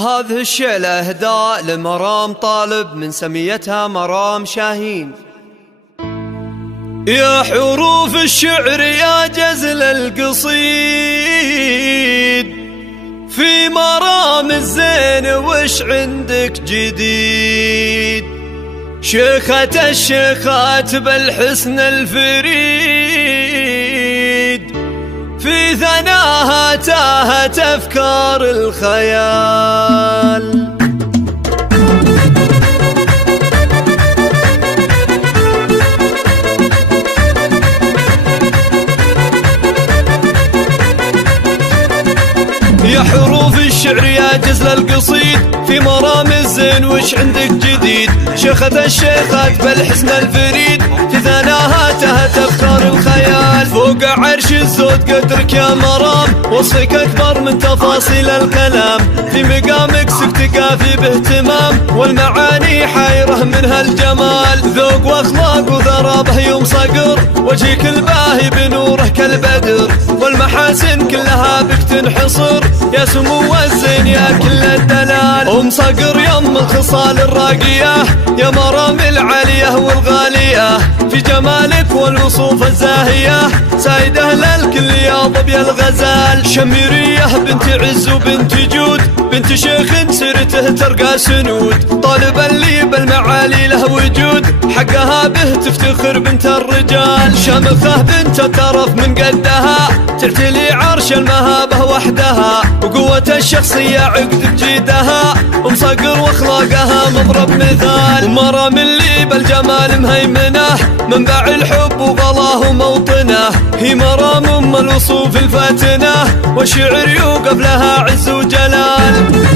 هذه الشعلة اهداء لمرام طالب من سميتها مرام شاهين. يا حروف الشعر يا جزل القصيد، في مرام الزين وش عندك جديد؟ شيخة الشيخات بالحسن الفريد، في ثناها تاهت أفكار الخيال. يا حروف الشعر يا جزل القصيد، في مرام الزين وش عندك جديد؟ شيخة الشيخات بالحسن الفريد، في ثناها تهت أفكار الخيال. فوق عرش الزود قدرك يا مرام، وصفك أكبر من تفاصيل الكلام. في مقامك سكت قافي باهتمام، والمعاني حايرة من هالجمال. ذوق وأخلاق وذرابه يوم صقر، وجهك الباهي بنوره كالبدر، والمحاسن كلها بك تنحصر. يا سمو الزين يا كل الدلال، أم صقر يم الخصال الراقية، يا مرام العالية والغالية. في جمالك والوصوف الزاهية، سايدة للكل يا ظبي الغزال. شميرية بنت عز وبنت جود، بنت شيخ سيرته ترقى سنود. طالبا لي بالمعالي له وجود، حقها به تفتخر بنت الرجال. شامخة بنت الترف من قدها، تعتلي عرش المهابة وحدها. وقوة الشخصية عقد بجيدها، أم صقر واخلاقها مضرب مثال. ومرام اللي بالجمال مهيمنه، منبع الحب وغلاه موطنه. هي مرام ام الوصوف الفاتنه، والشعر يوقف لها عز وجلال.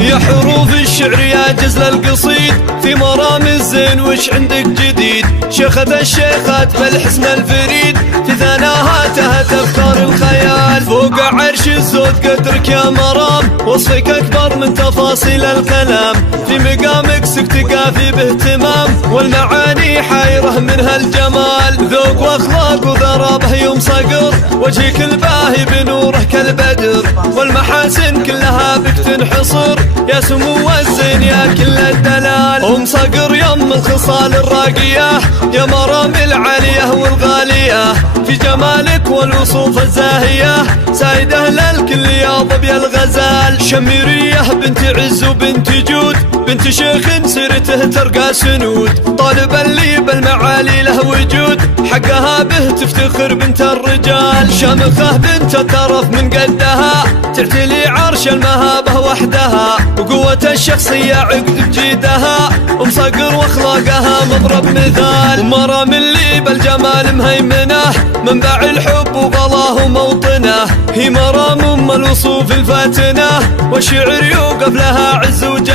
يا حروف الشعر يا جزل القصيد، في مرام الزين وش عندك جديد؟ شيخة الشيخات بالحسن الفريد، في ثناها تهت أفكار الخيال. فوق عرش الزود قدرك يا مرام، وصفك أكبر من تفاصيل الكلام. في مقامك سكت قافي باهتمام، والمعاني حايرة من هالجمال. ذوق وأخلاق وذرابه يوم صقر، وجهك الباهي بنوره كالبدر، والمحاسن كلها بك تنحصر. يا سمو الزين يا كل الدلال، أم صقر يم الخصال الراقية، يا مرام العالية والغالية. في جمالك والوصوف الزاهية، سايدة للكل يا ظبي الغزال. شميرية بنت عز وبنت جود، بنت شيخ سيرته ترقى سنود. طالبا لي بالمعالي له وجود، حقها به تفتخر بنت الرجال. شامخة بنت الترف من قدها، تعتلي عرش المهابة وحدها. وقوة الشخصية عقد بجيدها، أم صقر واخلاقها مضرب مثال. ومرام اللي بالجمال مهيمنه، منبع الحب وغلاه موطنه. هي مرام ام الوصوف الفاتنه، والشعر يوقف لها عز وجلال.